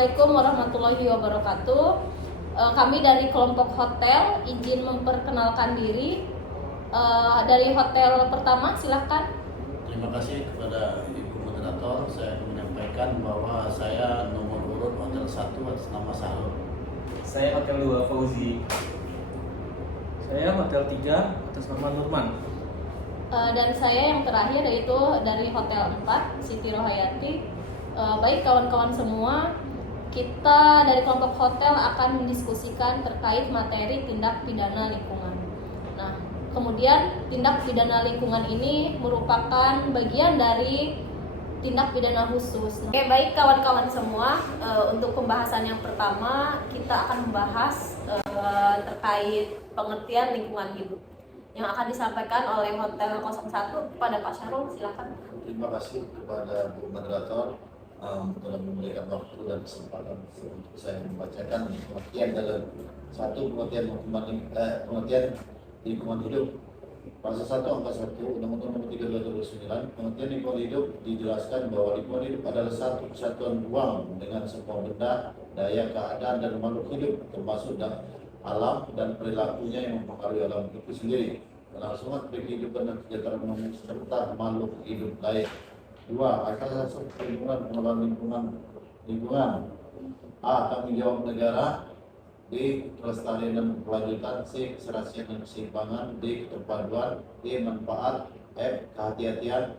Assalamualaikum warahmatullahi wabarakatuh. Kami dari kelompok hotel izin memperkenalkan diri. Dari hotel pertama, silahkan. Terima kasih kepada Ibu Moderator. Saya menyampaikan bahwa saya nomor urut Hotel 1 atas nama Sahrul. Saya Hotel 2 Fauzi. Saya Hotel 3 atas nama Nurman. Dan saya yang terakhir yaitu dari Hotel 4 Siti Rohayati. Baik kawan-kawan semua, kita dari kelompok hotel akan mendiskusikan terkait materi tindak pidana lingkungan. Nah, kemudian tindak pidana lingkungan ini merupakan bagian dari tindak pidana khusus. Oke, baik kawan-kawan semua, untuk pembahasan yang pertama kita akan membahas terkait pengertian lingkungan hidup yang akan disampaikan oleh Hotel 01 kepada Pak Syahrul. Silakan. Terima kasih kepada Bu Moderator telah memberikan waktu dan kesempatan untuk saya membacakan pengertian dalam pengertian lingkungan hidup. Pasal 1 angka 1 Undang-Undang Nomor 3 2009, pengertian lingkungan hidup dijelaskan bahwa lingkungan hidup adalah satu kesatuan ruang dengan semua benda, daya, keadaan dan makhluk hidup termasuk alam dan perilakunya yang mempengaruhi alam itu sendiri, kelangsungan kehidupan dan kesejahteraan manusia serta makhluk hidup lain. 2. Asas lingkungan, pengelolaan lingkungan. A. Tanggung jawab negara. B. Kelestarian dan kelanjutan. C. Keserasian dan keseimbangan. D. Keterpaduan. E. Manfaat. F. Kehati-hatian.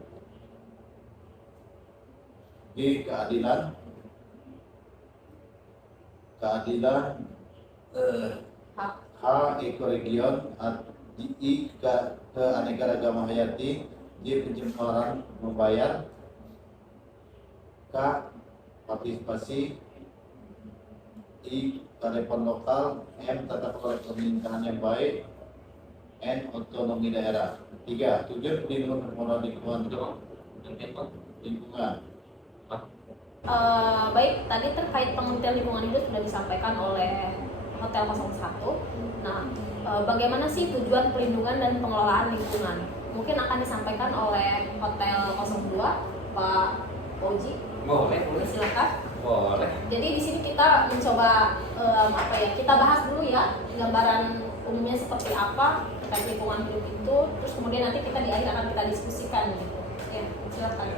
G. Keadilan. H. Ekoregion. I. Keanekaragaman hayati. J. Pencemaran membayar. K. Partisipasi. I. Kearifan lokal. M. Tata kelola pemerintahan yang baik. N. Otonomi daerah. 3. Tujuan perlindungan pengelolaan lingkungan. Baik, tadi terkait pengertian lingkungan hidup sudah disampaikan oleh Hotel 01. Nah, bagaimana sih tujuan perlindungan dan pengelolaan lingkungan? Mungkin akan disampaikan oleh Hotel 02, Pak Oji. Boleh. Silakan. Boleh. Jadi di sini kita mencoba kita bahas dulu ya gambaran umumnya seperti apa terkait lingkungan hidup itu, terus kemudian nanti kita di akhir akan kita diskusikan gitu. Ya, silakan.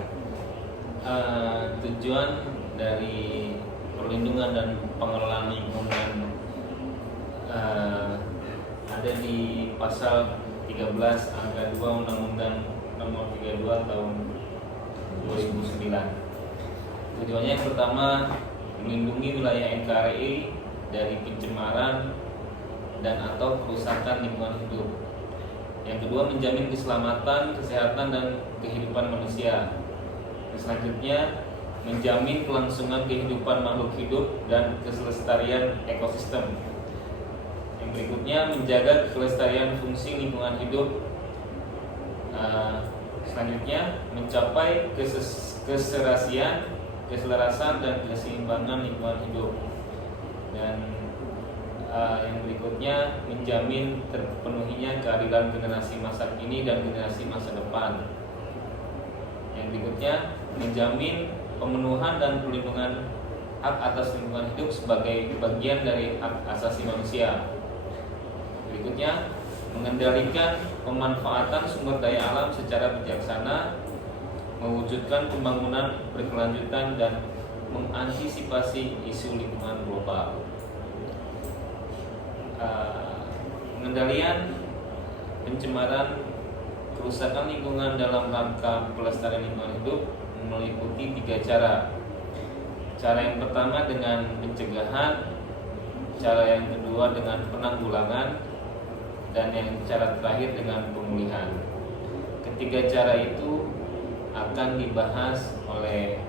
Tujuan dari perlindungan dan pengelolaan lingkungan ada di pasal 13 angka 2 Undang-Undang Nomor 32 tahun 2009. Tujuannya yang pertama, melindungi wilayah NKRI dari pencemaran dan atau kerusakan lingkungan hidup. Yang kedua, menjamin keselamatan, kesehatan dan kehidupan manusia. Selanjutnya, menjamin kelangsungan kehidupan makhluk hidup dan kelestarian ekosistem. Yang berikutnya, menjaga kelestarian fungsi lingkungan hidup. Selanjutnya, mencapai keselarasan dan keseimbangan lingkungan hidup. Dan yang berikutnya, menjamin terpenuhinya keadilan generasi masa kini dan generasi masa depan. Yang berikutnya, menjamin pemenuhan dan perlindungan hak atas lingkungan hidup sebagai bagian dari hak asasi manusia. Berikutnya, mengendalikan pemanfaatan sumber daya alam secara bijaksana, mewujudkan pembangunan berkelanjutan dan mengantisipasi isu lingkungan global. Pengendalian pencemaran kerusakan lingkungan dalam rangka pelestarian lingkungan hidup meliputi 3 cara. Cara yang pertama dengan pencegahan, cara yang kedua dengan penanggulangan, dan yang cara terakhir dengan pemulihan. Ketiga cara itu akan dibahas oleh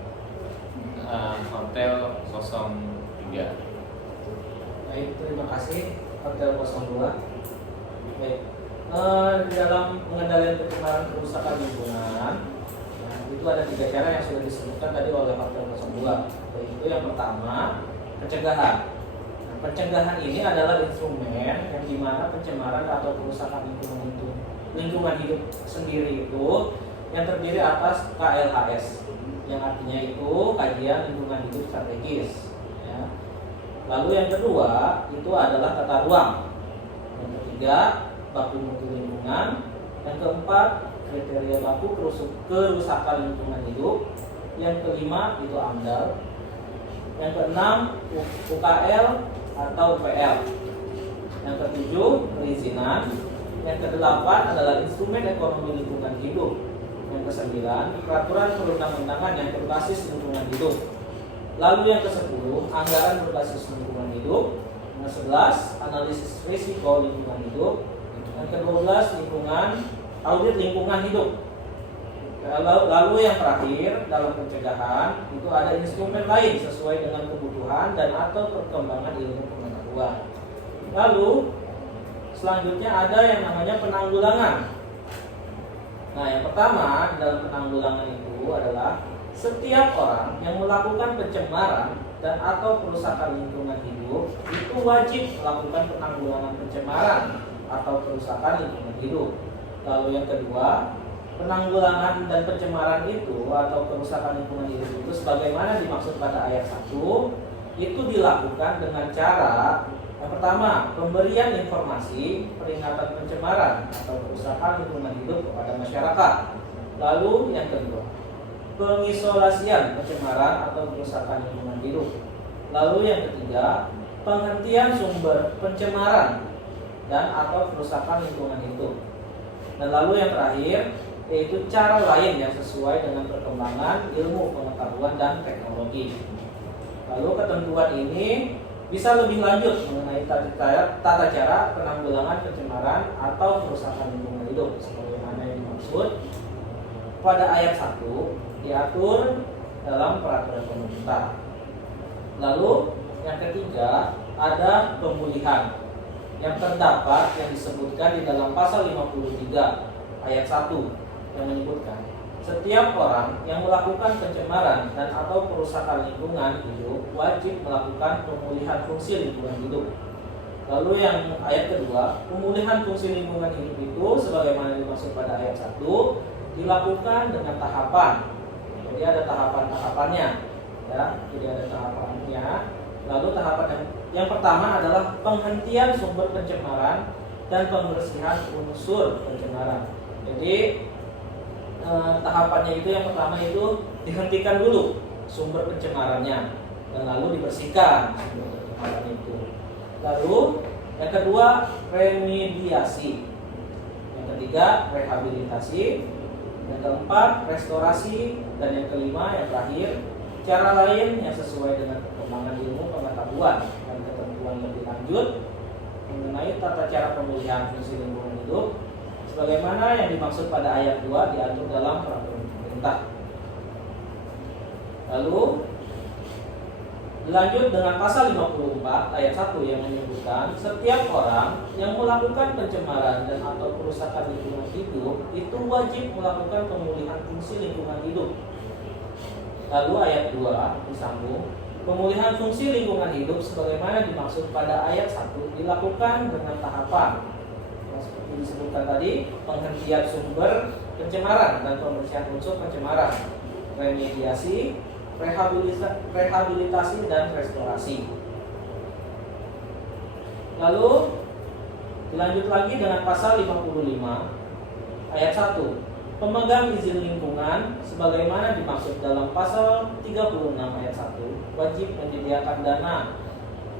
Hotel 03. Baik, terima kasih Hotel 02. Baik, di dalam pengendalian pencemaran kerusakan lingkungan, itu ada 3 cara yang sudah disebutkan tadi oleh Hotel 02. Yaitu yang pertama, pencegahan. Pencegahan ini adalah instrumen yang dimana pencemaran atau kerusakan lingkungan hidup sendiri itu yang terdiri atas KLHS, yang artinya itu kajian lingkungan hidup strategis. Ya, Lalu yang kedua itu adalah tata ruang. Yang ketiga baku mutu lingkungan. Yang keempat kriteria baku kerusakan lingkungan hidup. Yang kelima itu AMDAL. Yang keenam UKL atau UPL. Yang ketujuh perizinan. Yang kedelapan adalah instrumen ekonomi lingkungan hidup. Yang kesembilan peraturan perundang-undangan yang berbasis lingkungan hidup. Lalu yang ke-10 anggaran berbasis lingkungan hidup. Yang ke-11 analisis risiko lingkungan hidup. Yang ke-12 audit lingkungan hidup. Lalu yang terakhir dalam pencegahan itu ada instrumen lain sesuai dengan kebutuhan dan atau perkembangan ilmu pengetahuan. Lalu selanjutnya ada yang namanya penanggulangan. Nah, yang pertama dalam penanggulangan itu adalah setiap orang yang melakukan pencemaran dan atau kerusakan lingkungan hidup itu wajib melakukan penanggulangan pencemaran atau kerusakan lingkungan hidup. Lalu yang kedua, penanggulangan dan pencemaran itu atau kerusakan lingkungan hidup itu sebagaimana dimaksud pada ayat 1 itu dilakukan dengan cara yang pertama, pemberian informasi peringatan pencemaran atau kerusakan lingkungan hidup kepada masyarakat. Lalu yang kedua, pengisolasian pencemaran atau kerusakan lingkungan hidup. Lalu yang ketiga, penghentian sumber pencemaran dan atau kerusakan lingkungan hidup. Dan lalu yang terakhir, yaitu cara lain yang sesuai dengan perkembangan ilmu pengetahuan dan teknologi. Lalu ketentuan ini bisa lebih lanjut mengenai tata cara penanggulangan pencemaran atau kerusakan lingkungan hidup sebagaimana yang dimaksud pada ayat 1 diatur dalam peraturan pemerintah. Lalu yang ketiga ada pemulihan yang terdapat yang disebutkan di dalam pasal 53 ayat 1 yang menyebutkan setiap orang yang melakukan pencemaran dan atau kerusakan lingkungan hidup wajib melakukan pemulihan fungsi lingkungan hidup. Lalu yang ayat kedua, pemulihan fungsi lingkungan hidup itu sebagaimana dimaksud pada ayat 1 dilakukan dengan tahapan. Jadi ada tahapan-tahapannya, ya. Jadi ada tahapannya. Lalu tahapan yang pertama adalah penghentian sumber pencemaran dan pembersihan unsur pencemaran. Jadi tahapannya itu yang pertama itu dihentikan dulu sumber pencemarannya dan lalu dibersihkan sumber pencemaran itu. Lalu yang kedua remediasi, yang ketiga rehabilitasi, yang keempat restorasi, dan yang kelima yang terakhir cara lain yang sesuai dengan perkembangan ilmu pengetahuan dan ketentuan lebih lanjut mengenai tata cara pemulihan fungsi lingkungan hidup sebagaimana yang dimaksud pada ayat 2 diatur dalam peraturan pemerintah. Lalu dilanjut dengan pasal 54 ayat 1 yang menyebutkan setiap orang yang melakukan pencemaran dan atau kerusakan lingkungan hidup itu wajib melakukan pemulihan fungsi lingkungan hidup. Lalu ayat 2 disambung, pemulihan fungsi lingkungan hidup sebagaimana dimaksud pada ayat 1 dilakukan dengan tahapan seperti disebutkan tadi, penghentian sumber pencemaran dan pembersihan unsur pencemaran, remediasi, rehabilitasi dan restorasi. Lalu dilanjut lagi dengan pasal 55 ayat 1, pemegang izin lingkungan sebagaimana dimaksud dalam pasal 36 ayat 1 wajib menyediakan dana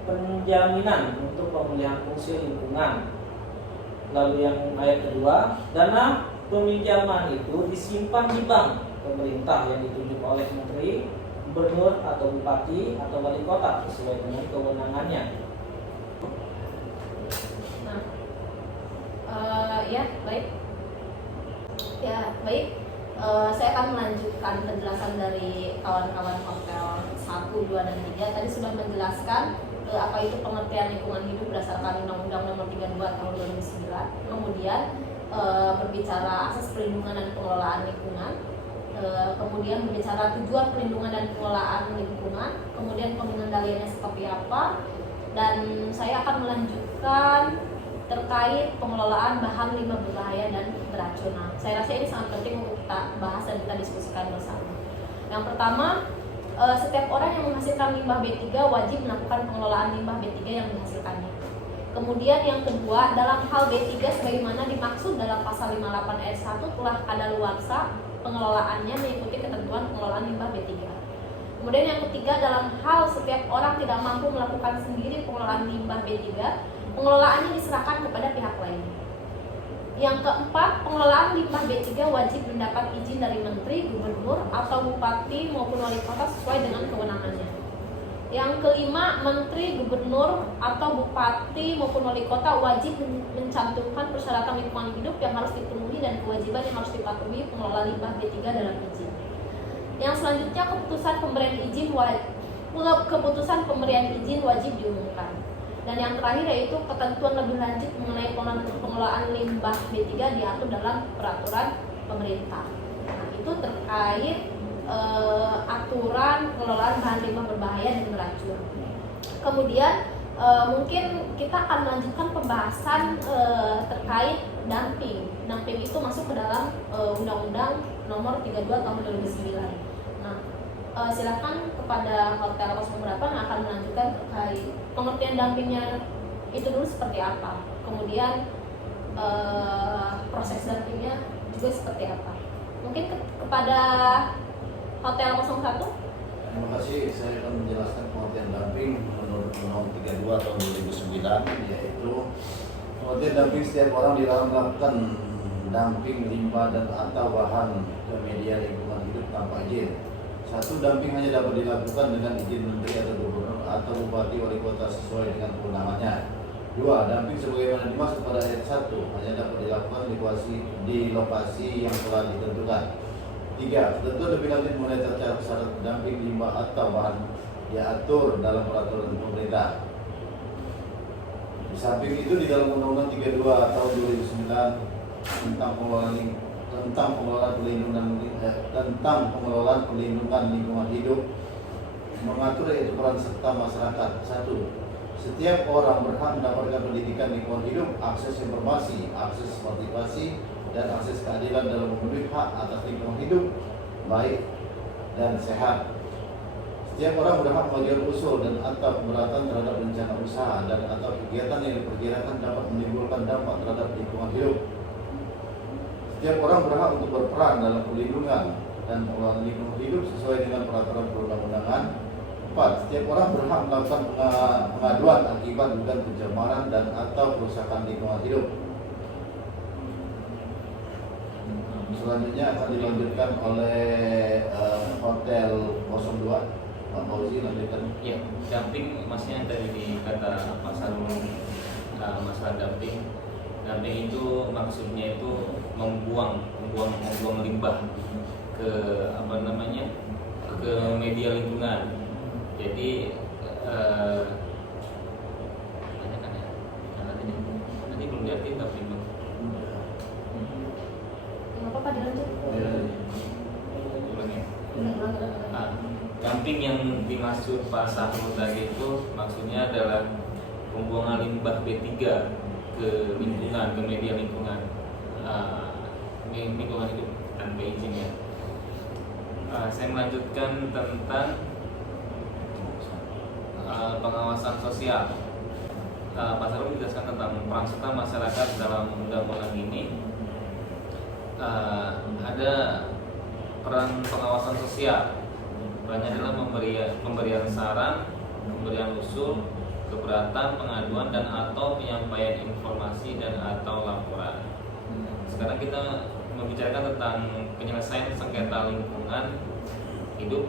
penjaminan untuk pemulihan fungsi lingkungan. Lalu yang ayat kedua, dana peminjaman itu disimpan di bank pemerintah yang ditunjuk oleh menteri, gubernur atau bupati atau wali kota sesuai dengan kewenangannya. Ya baik. Saya akan melanjutkan penjelasan dari kawan-kawan hotel 1, 2, dan 3. Tadi sudah menjelaskan apa itu pengertian lingkungan hidup berdasarkan Undang-Undang Nomor 32 Tahun 2009. Kemudian berbicara asas perlindungan dan pengelolaan lingkungan. Kemudian berbicara tujuan perlindungan dan pengelolaan lingkungan. Kemudian pengendaliannya seperti apa. Dan saya akan melanjutkan terkait pengelolaan bahan limbah berbahaya dan beracun. Saya rasa ini sangat penting untuk kita bahas dan kita diskusikan bersama. Yang pertama, setiap orang yang menghasilkan limbah B3 wajib melakukan pengelolaan limbah B3 yang dihasilkannya. Kemudian yang kedua, dalam hal B3 sebagaimana dimaksud dalam pasal 58 ayat 1 telah kadaluarsa pengelolaannya mengikuti ketentuan pengelolaan limbah B3. Kemudian yang ketiga, dalam hal setiap orang tidak mampu melakukan sendiri pengelolaan limbah B3, pengelolaannya diserahkan kepada pihak lain. Yang keempat, pengelolaan limbah B3 wajib mendapat izin dari menteri, gubernur, atau bupati maupun wali kota sesuai dengan kewenangannya. Yang kelima, menteri, gubernur, atau bupati maupun wali kota wajib mencantumkan persyaratan lingkungan hidup yang harus dipenuhi dan kewajiban yang harus dipatuhi pengelola limbah B3 dalam izin. Yang selanjutnya, keputusan pemberian izin wajib diumumkan. Dan yang terakhir yaitu ketentuan lebih lanjut mengenai pengelolaan limbah B3 diatur dalam peraturan pemerintah. Nah, itu terkait aturan pengelolaan bahan limbah berbahaya dan beracun. Kemudian mungkin kita akan melanjutkan pembahasan terkait dumping. Dumping itu masuk ke dalam Undang-Undang Nomor 32 Tahun 2009. Nah, silakan kepada Hotel 08 yang akan melanjutkan terkait pengertian dumpingnya itu dulu seperti apa. Kemudian proses dumpingnya juga seperti apa. Mungkin kepada Hotel 01. Terima kasih. Saya akan menjelaskan pengertian dumping menurut Undang-Undang 32 tahun 2009, yaitu pengertian dumping setiap orang dilarang melakukan dumping limbah dan atau bahan ke media lingkungan hidup tanpa izin. Satu, dumping hanya dapat dilakukan dengan izin menteri atau gubernur atau bupati wali kota sesuai dengan kewenangannya. Dua, dumping sebagaimana dimaksud pada ayat 1 hanya dapat dilakukan di lokasi yang telah ditentukan. Tiga, ketentuan lebih lanjut mengenai tata syarat dumping limbah atau bahan diatur dalam peraturan pemerintah. Di samping itu di dalam Undang-Undang 32 tahun 2009 tentang pengelolaan perlindungan lingkungan hidup mengatur yaitu peran serta masyarakat. Satu, setiap orang berhak mendapatkan pendidikan lingkungan hidup, akses informasi, akses motivasi, dan akses keadilan dalam memenuhi hak atas lingkungan hidup baik dan sehat. Setiap orang berhak mengajukan usul dan atau keberatan terhadap rencana usaha dan atau kegiatan yang diperkirakan dapat menimbulkan dampak terhadap lingkungan hidup. Setiap orang berhak untuk berperan dalam perlindungan dan pengelolaan lingkungan hidup sesuai dengan peraturan perundang-undangan. 4. Setiap orang berhak melakukan pengaduan akibat dugaan pencemaran dan atau kerusakan lingkungan hidup. Selanjutnya akan dilanjutkan oleh Hotel 02. Pak Fauzi lanjutkan. Ya, dumping maksudnya tadi di kata Pak Sarul masalah dumping. Dumping itu maksudnya itu membuang limbah ke ke media lingkungan. Jadi nanti belum diarti tapi Apa dilanjut? ulang ya. Dumping yang dimaksud Pak Sahrul tadi itu maksudnya adalah pembuangan limbah B3 ke lingkungan, ke media lingkungan, lingkungan hidup tanpa izin ya. Saya melanjutkan tentang pengawasan sosial. Pak Sahrul menjelaskan tentang peran serta masyarakat dalam undang-undang ini. Ada peran pengawasan sosial. Perannya adalah pemberian saran, pemberian usul, keberatan, pengaduan dan atau penyampaian informasi dan atau laporan. Sekarang kita membicarakan tentang penyelesaian sengketa lingkungan hidup.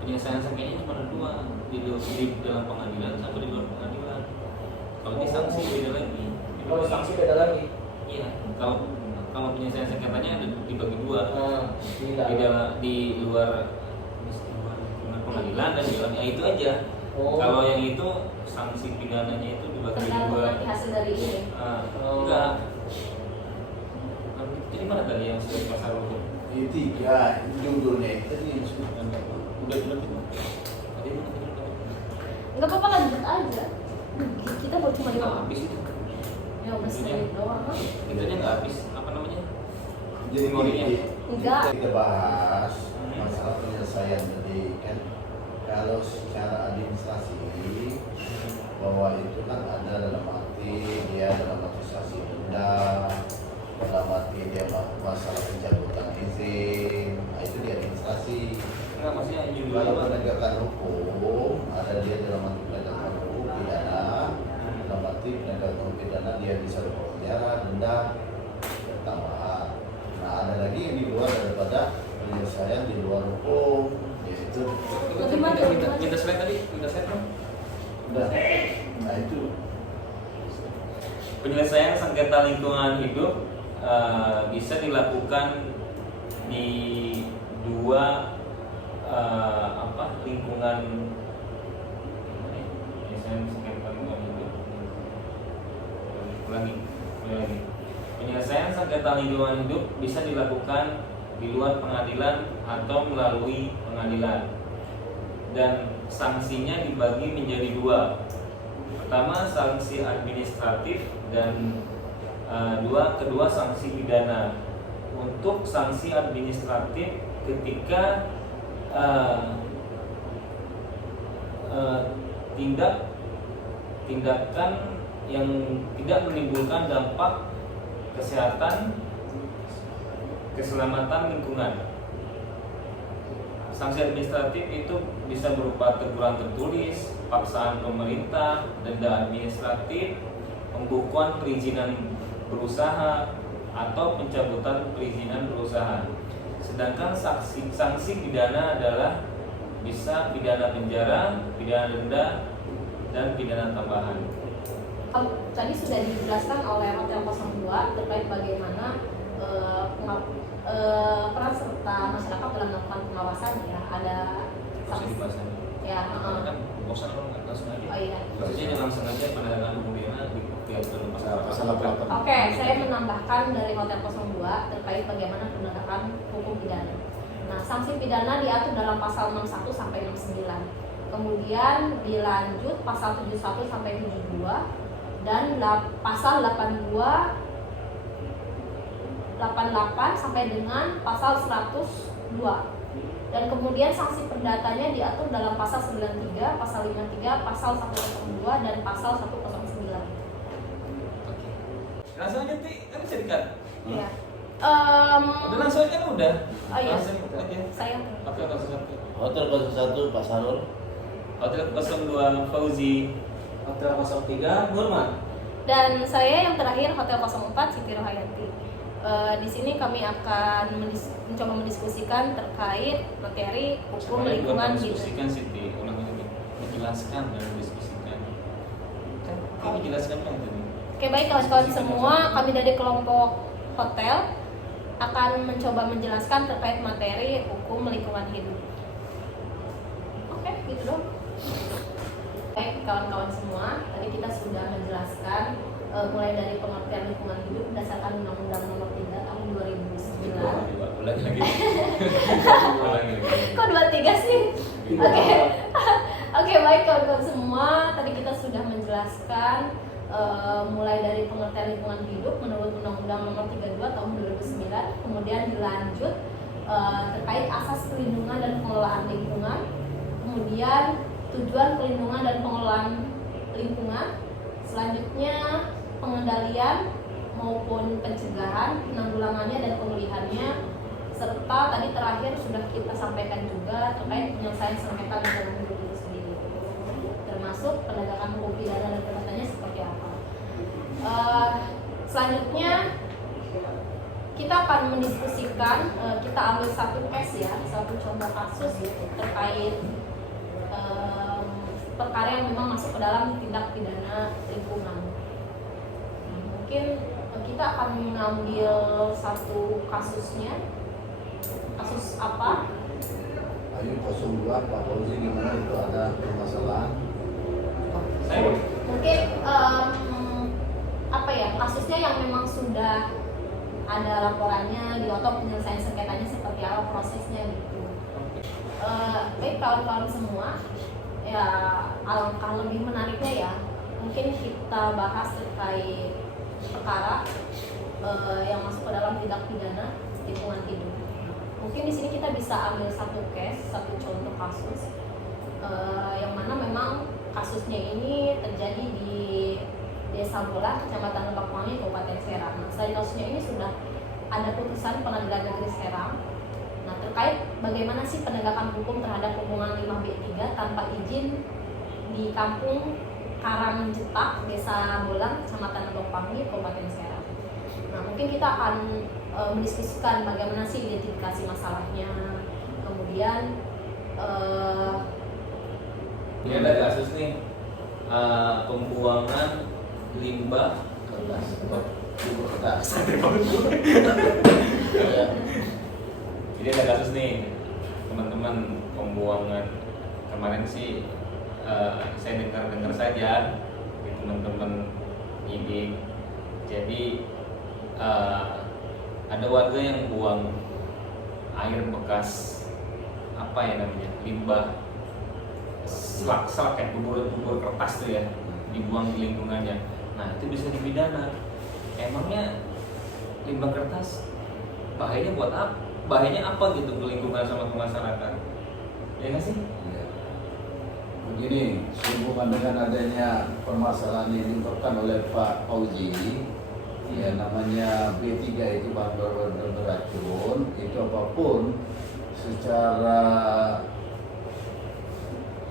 Penyelesaian sengketanya cuma ada dua, di dalam pengadilan sama di luar pengadilan. Kalau ini sanksi beda lagi. Kalau sanksi beda lagi. Iya, kalau penyelesaian sengketanya ada dibagi dua. Di luar pengadilan dan di dalamnya itu aja. Kalau yang itu sanksi pidananya itu dibagi dua. Hasil dari ini. Enggak. Jadi mana tadi yang sudah pasal itu? Di 3 judulnya tadi yang disebutkan Udah tadi nggak apa-apa, lanjut aja. Kita mau cuma Nggak habis itu. 15 menit doang. Itunya nggak habis. Apa namanya? Jadi Memorinya. Enggak. kita bahas masalah penyelesaian tadi kan, kalau secara administrasi bahwa itu kan ada dalam arti dia dalam administrasi denda, dalam arti dia masalah pencabutan izin, nah itu di administrasi. Enggak, maksudnya judulnya Kalau apa? penegakan hukum ada dia dalam arti penegakan hukum pidana, dalam arti penegakan hukum pidana dia bisa penjara, denda, tambahan. Nah ada lagi yang di luar daripada penyelesaian di luar hukum, yaitu Minta slide tadi, minta slide dong. udah. Nah itu Penyelesaian sengketa lingkungan hidup bisa dilakukan di dua lingkungan. Penyelesaian sengketa lingkungan hidup. Ulangi. Penyelesaian sengketa lingkungan hidup bisa dilakukan di luar pengadilan atau melalui pengadilan, dan sanksinya dibagi menjadi dua. Pertama, sanksi administratif, dan kedua sanksi pidana. Untuk sanksi administratif, ketika tindakan yang tidak menimbulkan dampak kesehatan, keselamatan lingkungan. Sanksi administratif itu bisa berupa teguran tertulis, paksaan pemerintah, denda administratif, pembukuan perizinan berusaha, atau pencabutan perizinan berusaha. Sedangkan sanksi pidana adalah bisa pidana penjara, pidana denda, dan pidana tambahan. Tadi sudah dijelaskan oleh Hotel 02 terkait bagaimana peran serta masyarakat dalam melakukan pengawasan, ya. Ada Bisa dibahas lagi. ya. Kan bosan kalau nggak langsung aja. Oh iya. Maksudnya langsung aja penegakan hukum pidana di pasal 8. Oke, saya menambahkan dari Hotel 02 terkait bagaimana penegakan hukum pidana. Nah, sanksi pidana diatur dalam pasal 61 sampai 69. Kemudian dilanjut pasal 71 sampai 72 dan pasal 82, 88 sampai dengan pasal 102. Dan kemudian sanksi perdatanya diatur dalam pasal 93, pasal 53, pasal 102 dan pasal 109. Langsung aja Ti, kan bisa dikat. Iya. Udah langsung aja kan udah. Oh iya. Langsung aja. Saya Oke, langsung aja. Hotel 01 Pak Sarul. Hotel 02 Fauzi. Hotel 03 Nurman. dan saya yang terakhir Hotel 04 Siti Rohayati. Di sini kami akan mencoba mendiskusikan terkait materi hukum lingkungan hidup. Diskusikan Siti, ulang lagi. Menjelaskan dan mendiskusikan. Kan kami jelaskan kan tadi. Oke, baik kawan-kawan semua, kami dari kelompok hotel akan mencoba menjelaskan terkait materi hukum lingkungan hidup. Oke, gitu dong. Baik kawan-kawan semua, tadi kita sudah menjelaskan mulai dari pengertian lingkungan hidup berdasarkan Undang-Undang Nomor 3 Tahun 2009. Ulang lagi. Ulang lagi. Kok 23 sih? Oke. Oke, baik kawan-kawan semua, tadi kita sudah menjelaskan mulai dari pengertian lingkungan hidup menurut Undang-Undang Nomor 32 Tahun 2009, kemudian dilanjut terkait asas perlindungan dan pengelolaan lingkungan, kemudian tujuan perlindungan dan pengelolaan lingkungan, selanjutnya pengendalian maupun pencegahan, penanggulangannya dan pemulihannya, serta tadi terakhir sudah kita sampaikan juga terkait penyelesaian sengketa lingkungan hidup itu sendiri, termasuk penegakan hukum pidana dan perbuatannya seperti apa. Selanjutnya kita akan mendiskusikan, kita ambil satu case ya, satu contoh kasus terkait perkara yang memang masuk ke dalam tindak pidana lingkungan. Mungkin kita akan mengambil satu kasusnya. Kasus apa? Ayo 02 Pak Fauzi, gimana itu ada permasalahan? Saya Mungkin apa ya, kasusnya yang memang sudah ada laporannya di atau penyelesaian sengketanya seperti apa prosesnya gitu. Baik kawan-kawan semua, ya alangkah lebih menariknya ya, mungkin kita bahas terkait perkara yang masuk ke dalam tindak pidana lingkungan hidup. Mungkin di sini kita bisa ambil satu case, satu contoh kasus yang mana memang kasusnya ini terjadi di Desa Bola, Kecamatan Lebak Wangi, Kabupaten Serang. Nah, selain kasusnya ini sudah ada putusan Pengadilan Negeri Serang. Nah, terkait bagaimana sih penegakan hukum terhadap hubungan 5B3 tanpa izin di Kampung Karangjepak, Desa Bolang, Kecamatan Lebak Wangi, Kabupaten Serang. Nah, mungkin kita akan mendiskusikan bagaimana sih identifikasi masalahnya, kemudian ini ada kasus nih pembuangan limbah kertas. Jadi ada kasus nih teman-teman, pembuangan kemarin sih saya dengar saja di teman-teman ini. Jadi ada warga yang buang air bekas apa ya namanya, limbah selak kayak bubur kertas tuh ya, dibuang di lingkungannya. Nah, itu bisa dipidana. Emangnya limbah kertas bahayanya buat apa? Bahayanya apa gitu ke lingkungan sama ke masyarakat? Ya nggak sih? Ya. Begini, sehubungan dengan adanya permasalahan yang diungkapkan oleh Pak Fauzi, ya namanya B3 itu bahan beracun, itu apapun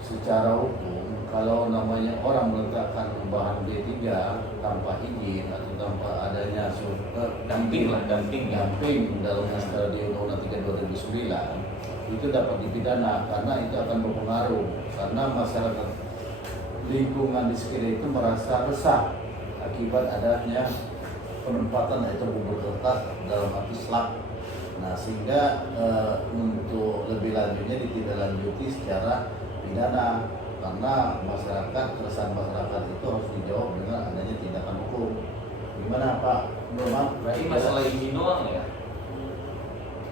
secara hukum, kalau namanya orang meletakkan bahan B3 tanpa izin atau tanpa adanya Damping dalam naskah di Undang-Undang 3 2009 itu dapat dipidana karena itu akan berpengaruh, karena masyarakat lingkungan di sekitar itu merasa resah akibat adanya penempatan itu bubur kertas dalam arti slak. Nah, sehingga untuk lebih lanjutnya ditindaklanjuti secara pidana, karena keresahan masyarakat itu harus dijawab dengan adanya tindakan hukum. Gimana Pak Nurman? Berarti masalah izin doang ya?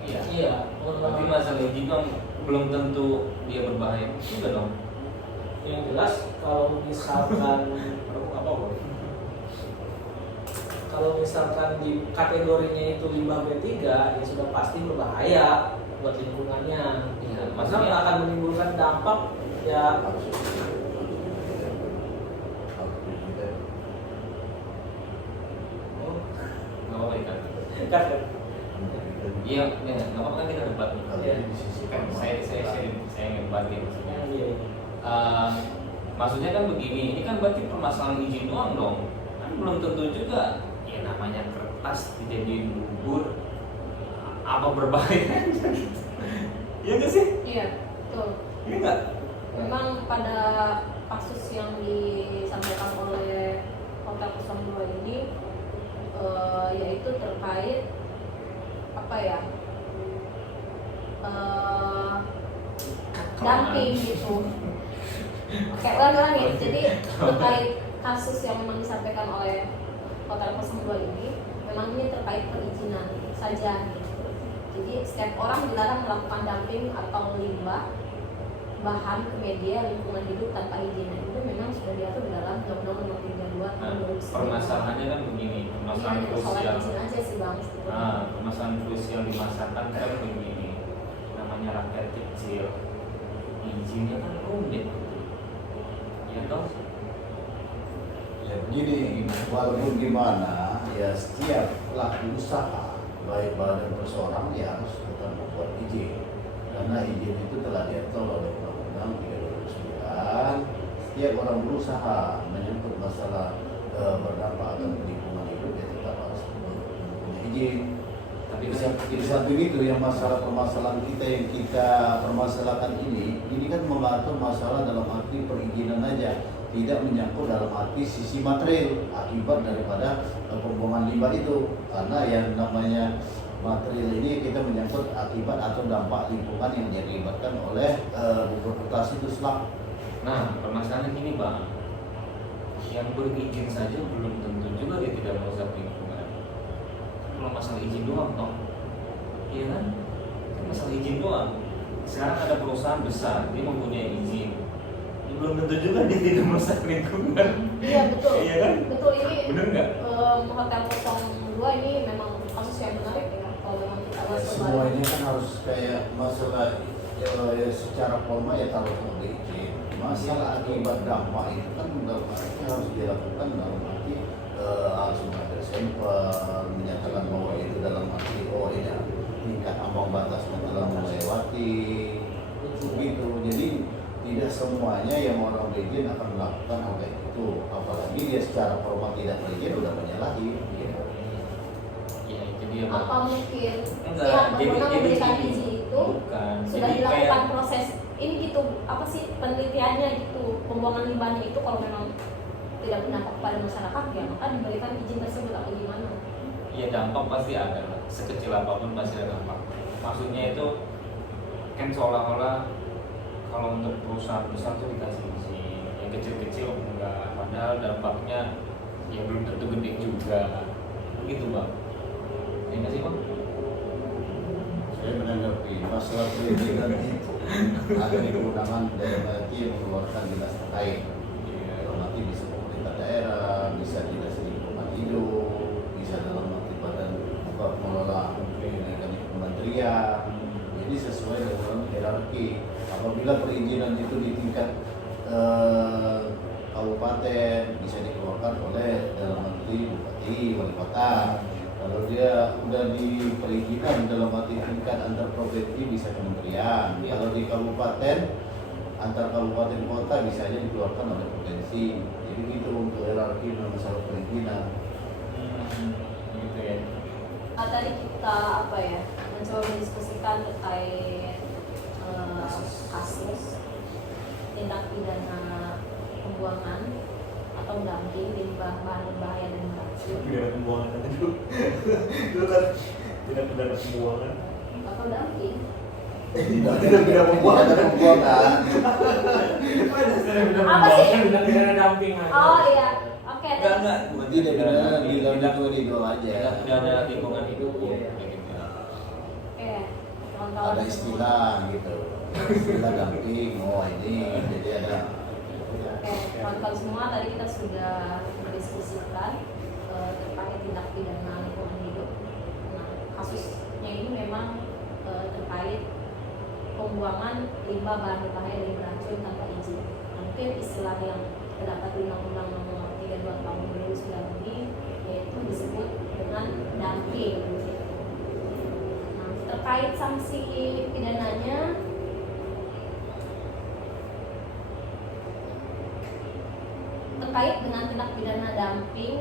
Iya. Berarti masalah izin doang, belum tentu dia berbahaya juga dong. Yang jelas kalau misalkan kalau misalkan di kategorinya itu limbah B3 ya sudah pasti berbahaya buat lingkungannya. Iya, Masa maksudnya akan menimbulkan dampak ya. Oh, nggak apa-apa ya kan? Kan Iya, nggak apa-apa kan kita debat. Iya. Kan saya ngebatin maksudnya. iya. Maksudnya kan begini, ini kan berarti permasalahan izin doang dong. Kan belum tentu juga ya namanya kertas dijadiin bubur apa berbahaya. Iya nggak sih? iya betul. Iya nggak? Memang pada kasus yang disampaikan oleh Hotel 02 ini yaitu terkait apa ya, dumping gitu. Oke, ulang-ulang nih. Jadi terkait kasus yang memang disampaikan oleh Hotel 02 ini, memang ini terkait perizinan saja gitu. Jadi setiap orang dilarang melakukan dumping atau limbah bahan ke media lingkungan hidup tanpa izin. Nah, itu memang sudah diatur di dalam Undang-Undang Nomor 32 tahun 2009. Permasalahannya kan begini, permasalahan Iya, soal krusial. izin aja sih Bang. Permasalahan krusial di masyarakat kan begini, namanya rakyat kecil, izinnya kan rumit, ya toh? Ya begini, walaupun gimana ya setiap pelaku usaha baik badan perseorang ya harus tetap membuat izin, karena izin itu telah diatur oleh Undang-Undang 3 2009. Setiap orang berusaha menyangkut masalah berdampak akan lingkungan hidup ya tetap harus mempunyai izin. Tapi Di samping itu yang permasalahan kita yang kita permasalahkan ini kan mengatur masalah dalam arti perizinan aja, tidak menyangkut dalam arti sisi material akibat daripada pembuangan limbah itu, karena yang namanya material ini kita menyangkut akibat atau dampak lingkungan yang diakibatkan oleh bubur kertas itu slak. Nah, permasalahannya gini Bang, yang berizin saja belum tentu juga dia tidak merusak lingkungan. Kalau masalah izin doang toh, iya kan? Kan masalah izin doang. Sekarang ada perusahaan besar, dia mempunyai izin, dia belum tentu juga dia tidak merusak lingkungan. Iya betul. Iya kan? Betul ini. Bener nggak? Hotel 02 ini memang kasus yang menarik ya. Kalau memang kita masuk Semua ini kan harus kayak masalah ya, secara formal ya taruh izin. Masalah akibat dampak itu kan dalam arti harus dilakukan dalam arti harus ada sampel menyatakan bahwa itu dalam arti oh ini tingkat ambang batasnya telah melewati begitu. Jadi tidak semuanya yang orang berizin akan melakukan hal itu, apalagi dia secara formal tidak berizin udah menyalahi gitu. Ya itu dia. apa mungkin Enggak, pihak jadi berwenang memberikan gini. izin itu Bukan. sudah Jadi dilakukan kayak- proses ini gitu apa sih penelitiannya gitu pembuangan limbahnya itu kalau memang tidak berdampak kepada masyarakat ya maka diberikan izin tersebut atau gimana? Ya dampak pasti ada lah, sekecil apapun pasti ada dampak. Maksudnya itu kan seolah-olah kalau untuk perusahaan besar tuh dikasih izin, yang kecil-kecil enggak, padahal dampaknya ya belum tentu gede juga, begitu bang. Ya nggak sih bang? Saya menanggapi masalah perizinan itu ada di kewenangan daerah yang mengeluarkan dinas terkait. Kalau nanti bisa pemerintah daerah, bisa dinas lingkungan hidup, bisa dalam arti badan pengelola dengan kementerian. Jadi sesuai dengan hierarki. Apabila perizinan itu di tingkat kabupaten bisa dikeluarkan oleh dalam arti bupati, wali kota. Kalau dia udah di perizinan dalam arti tingkat antar provinsi bisa kementerian. Kalau di kabupaten antar kabupaten kota bisa aja dikeluarkan oleh provinsi. Jadi itu untuk hierarki dalam masalah perizinan. Gitu ya. Tadi kita apa ya mencoba mendiskusikan terkait kasus tindak pidana pembuangan atau dumping limbah bahan berbahaya dan beracun Pidana pembuangan kan itu itu kan tidak pidana pembuangan. atau dumping. Tidak pidana pembuangan. Apa sih? Tidak pidana dumping aja. Oh iya, oke. Enggak. Tidak pidana di dalam itu aja. Tidak pidana lingkungan hidup. Iya. Kayak gitu. Oke, kawan-kawan Ada semua. istilah gitu. Istilah dumping. Oh ini jadi ada. Oke, kawan-kawan semua tadi kita sudah mendiskusikan terkait tindak pidana lingkungan hidup. Nah, kasusnya ini memang terkait pembuangan limbah bahan berbahaya dan beracun tanpa izin. Mungkin istilah yang terdapat di Undang-Undang Nomor 32 Tahun 2009 ini yaitu disebut dengan dumping. Nah, terkait sanksi pidananya terkait dengan tindak pidana dumping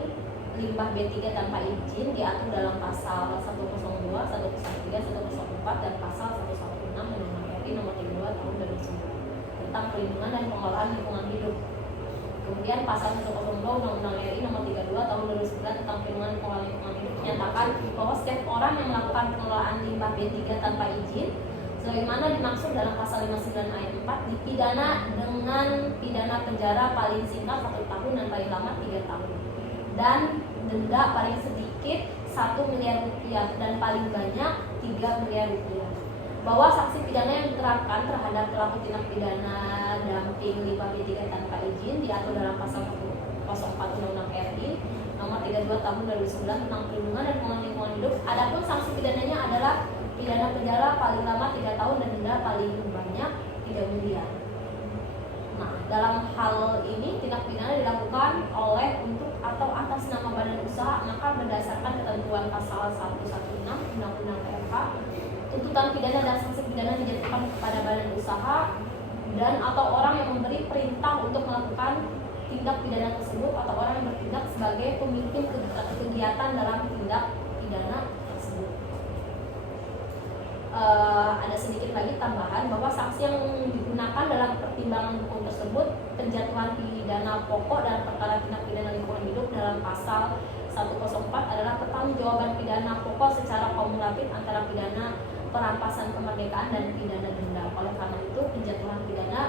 limbah B3 tanpa izin diatur dalam pasal 102, 103, 104 dan pasal 116 Undang-Undang RI Nomor 32 Tahun 2009 tentang perlindungan dan pengelolaan lingkungan hidup. Kemudian pasal 102 Undang-Undang RI Nomor 32 Tahun 2009 tentang perlindungan dan pengelolaan lingkungan hidup menyatakan bahwa setiap orang yang melakukan pengelolaan limbah B3 tanpa izin sebagaimana dimaksud dalam pasal 59 ayat 4 dipidana dengan pidana penjara paling singkat 1 tahun dan paling lama 3 tahun dan denda paling sedikit 1 miliar rupiah dan paling banyak 3 miliar rupiah. Bahwa sanksi pidana yang diterapkan terhadap pelaku tindak pidana dumping limbah B3 tanpa izin diatur dalam pasal 104 Undang-Undang RI Nomor 32 Tahun 2009 tentang perlindungan dan pengelolaan lingkungan hidup. Adapun sanksi pidananya adalah pidana penjara paling lama 3 tahun dan denda paling banyak 3 miliar. Nah, dalam hal ini tindak pidana dilakukan oleh untuk atau atas nama badan usaha maka berdasarkan ketentuan pasal 116 Undang-Undang PMK tuntutan pidana dan sanksi pidana dijatuhkan kepada badan usaha dan atau orang yang memberi perintah untuk melakukan tindak pidana tersebut atau orang yang bertindak sebagai pemimpin kegiatan dalam tindak pidana tersebut. Ada sedikit lagi tambahan bahwa sanksi yang digunakan dalam pertimbangan hukum tersebut penjatuhan pidana pokok dalam perkara tindak pidana lingkungan hidup dalam pasal 104 adalah pertanggungjawaban pidana pokok secara kumulatif antara pidana perampasan kemerdekaan dan pidana denda. Oleh karena itu penjatuhan pidana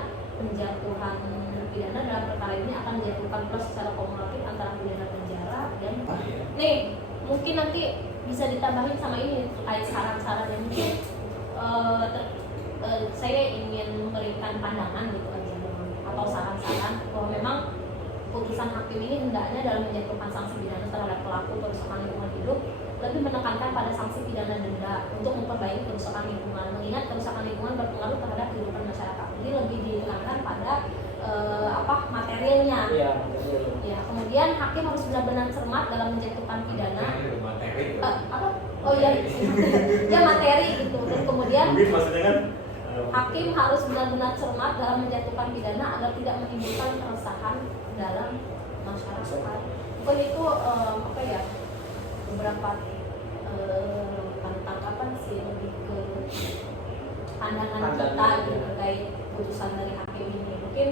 dalam perkara ini akan dijatuhkan pula secara kumulatif antara pidana penjara dan nih mungkin nanti bisa ditambahin sama ini terkait saran-saran yang mungkin saya ingin memberikan pandangan gitu aja atau saran-saran bahwa memang putusan hakim ini hendaknya dalam menjatuhkan sanksi pidana terhadap pelaku kerusakan lingkungan hidup lebih menekankan pada sanksi pidana denda untuk memperbaiki kerusakan lingkungan, mengingat kerusakan lingkungan berpengaruh terhadap kehidupan masyarakat. Jadi lebih ditekankan pada materialnya. Iya. Ya, kemudian hakim harus benar-benar cermat dalam menjatuhkan pidana. Materi. Apa? Oh iya, ya materi gitu. Dan kemudian Mungkin maksudnya kan hakim harus benar-benar cermat dalam menjatuhkan pidana agar tidak menimbulkan keresahan dalam masyarakat. Mungkin itu apa ya, beberapa tangkapan sih, lebih ke pandangan kita gitu terkait putusan dari hakim ini. Mungkin